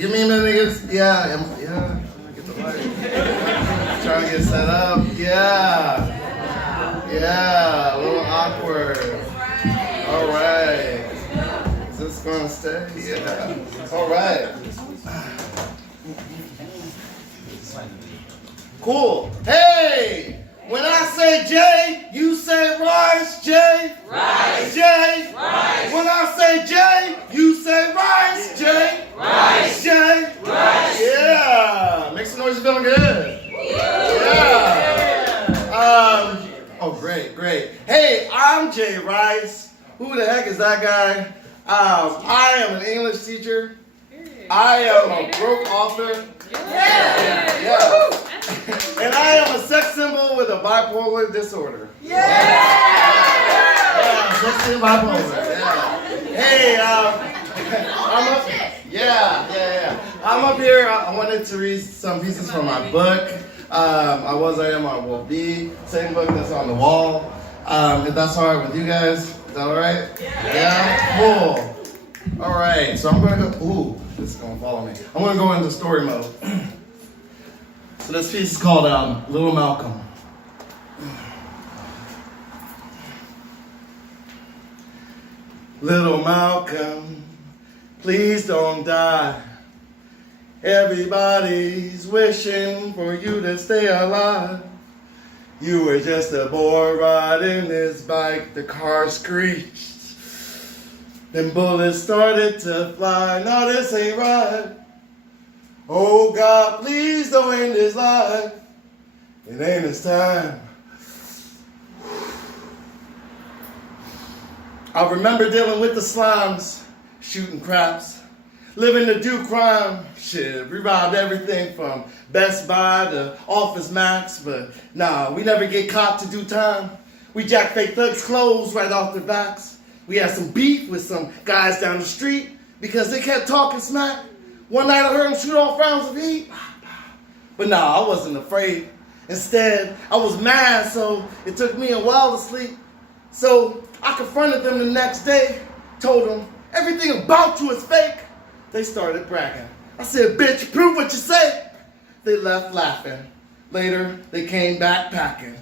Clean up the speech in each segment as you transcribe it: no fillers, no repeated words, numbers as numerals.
Give me a minute. Yeah. Get the light. Trying to get set up. Yeah. A little awkward. All right. Is this going to stay? Yeah. All right. Cool. Hey! When I say J, you say Rice. J. Rice. J. Rice. When I say J, you say Rice. J. Rice. J. Rice. Yeah. Make some noise if you're feeling good. Yeah. Oh, great. Hey, I'm J. Rice. Who the heck is that guy? I am an English teacher. I am a broke author. Yeah. And I am a sex symbol with a bipolar disorder. Yeah, sex symbol bipolar. Yeah. Hey, I'm up here. I wanted to read some pieces from my book. I am, I will be. Same book that's on the wall. If that's all right with you guys, is that all right? Yeah. Cool. All right. So I'm gonna go. Ooh, this is gonna follow me. I'm gonna go into story mode. So this piece is called Lil'Malcolm. Lil'Malcolm, please don't die. Everybody's wishing for you to stay alive. You were just a boy riding this bike, the car screeched. Then bullets started to fly. No, this ain't right. Oh God, please don't end his life. It ain't his time. I remember dealing with the slimes, shooting craps, living to do crime. Shit, we robbed everything from Best Buy to Office Max, but nah, we never get caught to do time. We jack fake thugs' clothes right off their backs. We had some beef with some guys down the street because they kept talking smack. One night I heard them shoot off rounds of heat. But nah, I wasn't afraid. Instead, I was mad, so it took me a while to sleep. So I confronted them the next day, told them, everything about you is fake. They started bragging. I said, bitch, prove what you say. They left laughing. Later, they came back packing.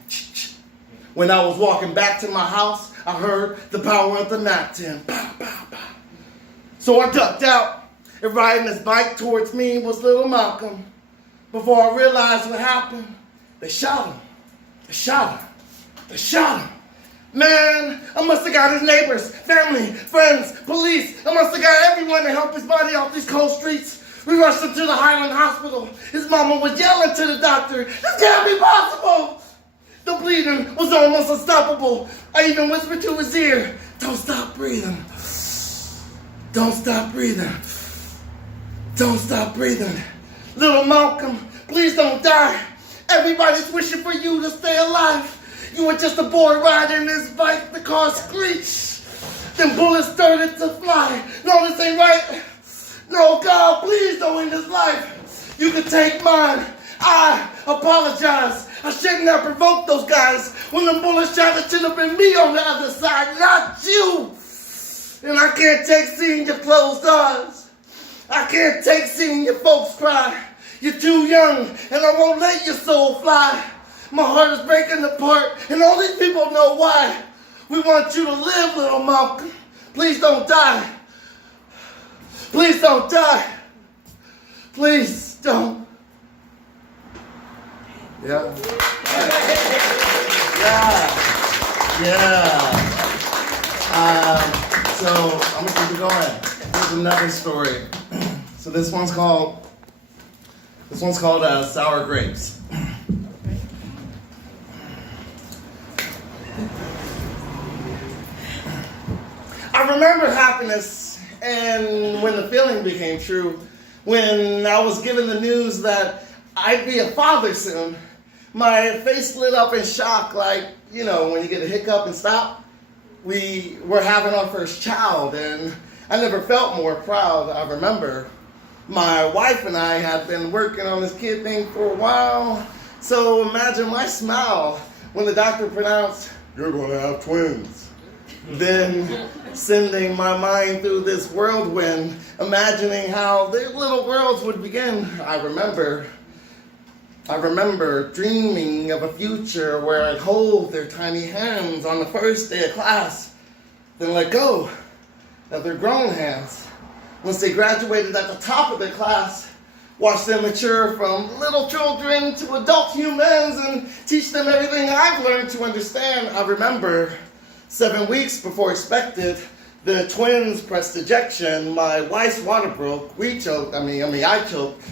When I was walking back to my house, I heard the power of the MAC-10. Pow, pow, pow. So I ducked out. And riding his bike towards me was Lil'Malcolm. Before I realized what happened, they shot him. Man, I must have got his neighbors, family, friends, police. I must have got everyone to help his body off these cold streets. We rushed him to the Highland Hospital. His mama was yelling to the doctor, this can't be possible. The bleeding was almost unstoppable. I even whispered to his ear, don't stop breathing. Don't stop breathing. Don't stop breathing. Lil'Malcolm, please don't die. Everybody's wishing for you to stay alive. You were just a boy riding this bike, the car screeched. Then bullets started to fly. No, this ain't right. No, God, please don't end his life. You can take mine. I apologize. I shouldn't have provoked those guys. When the bullets shot, it should have been me on the other side, not you. And I can't take seeing your closed eyes. I can't take seeing your folks cry. You're too young, and I won't let your soul fly. My heart is breaking apart, and all these people know why. We want you to live, Lil'Malcolm. Please don't die. Please don't die. Please don't. Yeah. So I'm gonna keep it going. Here's another story. So this one's called Sour Grapes. I remember happiness, and when the feeling became true, when I was given the news that I'd be a father soon, my face lit up in shock, like, you know, when you get a hiccup and stop. We were having our first child, and I never felt more proud. I remember my wife and I had been working on this kid thing for a while, so imagine my smile when the doctor pronounced, you're going to have twins. Then sending my mind through this whirlwind, imagining how their little worlds would begin. I remember dreaming of a future where I'd hold their tiny hands on the first day of class, then let go of their grown hands. Once they graduated at the top of their class, watch them mature from little children to adult humans and teach them everything I've learned to understand. I remember 7 weeks before expected, the twins pressed ejection. My wife's water broke. I choked.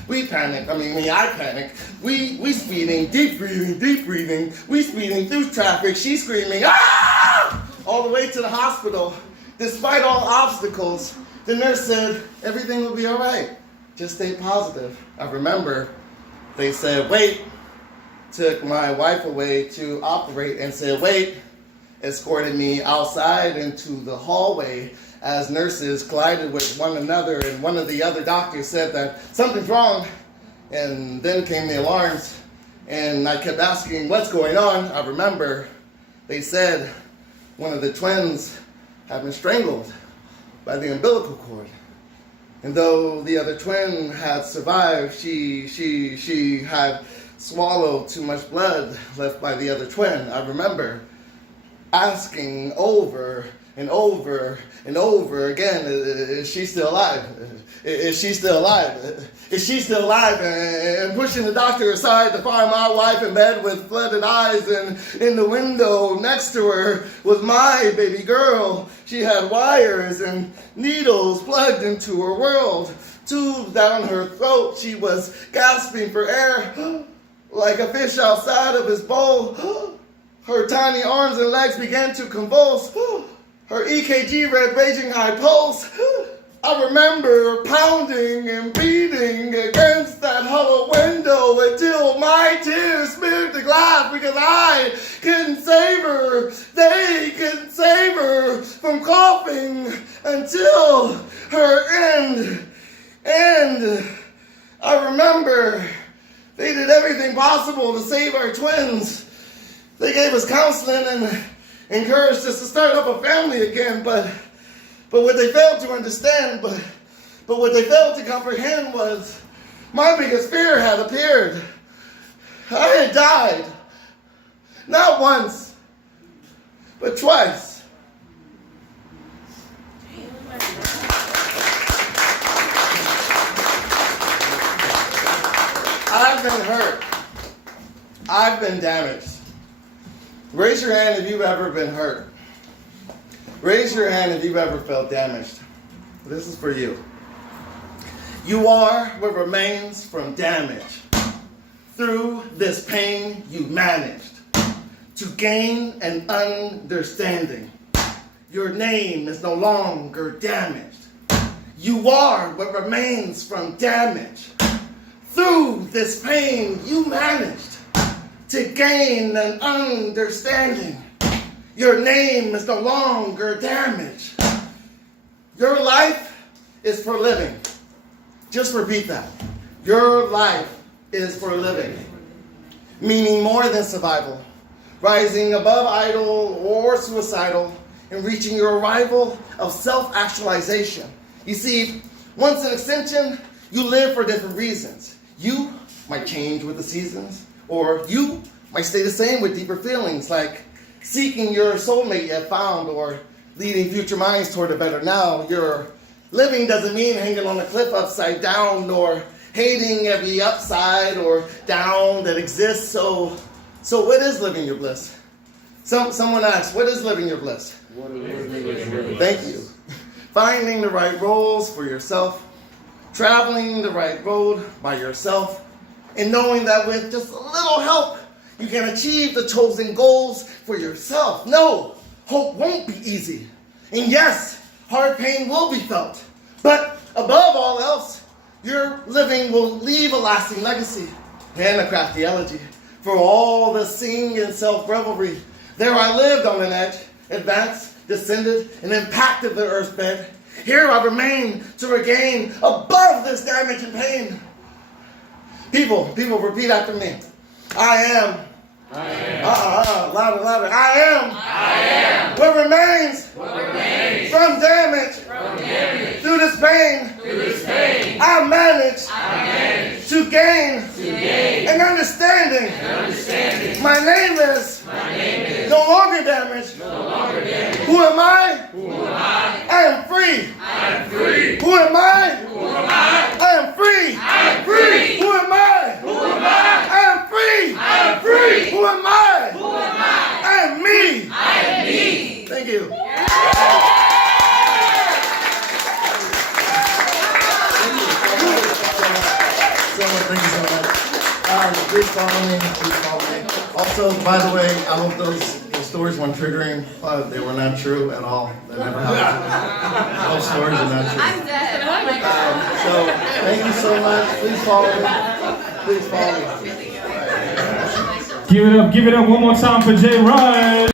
We panicked. I panicked. We speeding, deep breathing. We speeding through traffic. She screaming, ah! All the way to the hospital. Despite all obstacles, the nurse said, everything will be all right. Just stay positive. I remember they said, wait. Took my wife away to operate and said, wait. Escorted me outside into the hallway as nurses collided with one another, and one of the other doctors said that something's wrong. And then came the alarms, and I kept asking, what's going on? I remember they said one of the twins had been strangled by the umbilical cord. And though the other twin had survived, she had swallowed too much blood left by the other twin. I remember asking over and over and over again, is she still alive? Is she still alive? Is she still alive? And pushing the doctor aside to find my wife in bed with flooded eyes, and in the window next to her was my baby girl. She had wires and needles plugged into her world, tubes down her throat. She was gasping for air like a fish outside of his bowl. Her tiny arms and legs began to convulse. Her EKG read raging high pulse. I remember pounding and beating against that hollow window until my tears smeared the glass, because I couldn't save her. They couldn't save her from coughing until her end. And I remember they did everything possible to save our twins. They gave us counseling and encouraged us to start up a family again, but what they failed to understand, but what they failed to comprehend was my biggest fear had appeared. I had died, not once, but twice. I've been hurt. I've been damaged. Raise your hand if you've ever been hurt. Raise your hand if you've ever felt damaged. This is for you. You are what remains from damage. Through this pain you managed to gain an understanding. Your name is no longer damaged. You are what remains from damage. Through this pain you managed to gain an understanding. Your name is no longer damaged. Your life is for living. Just repeat that. Your life is for living. Meaning more than survival. Rising above idle or suicidal and reaching your arrival of self-actualization. You see, once an extension, you live for different reasons. You might change with the seasons. Or you might stay the same with deeper feelings, like seeking your soulmate yet found, or leading future minds toward a better now. Your living doesn't mean hanging on a cliff upside down, nor hating every upside or down that exists. So what is living your bliss? Someone asks, what is living your bliss? Thank you. Finding the right roles for yourself, traveling the right road by yourself, and knowing that with just a little help, you can achieve the chosen goals for yourself. No, hope won't be easy. And yes, hard pain will be felt. But above all else, your living will leave a lasting legacy and a crafty elegy. For all the sing and self-revelry, there I lived on an edge, advanced, descended, and impacted the earth's bed. Here I remain to regain above this damage and pain. People, repeat after me. I am. Louder. I am. I am. What remains from damage, through this pain, I manage to gain an understanding. My name is no longer damaged. Who am I? I am free. Who am I? I am free. Who am I? I am free. Who am I? I am me. Thank you. Thank you so much. Please follow me. Also, by the way, I hope those stories weren't triggering. They were not true at all. They never happened. Those stories are not true. I'm dead. Oh my So, thank you so much. Please follow me. Give it up one more time for J.R Rice.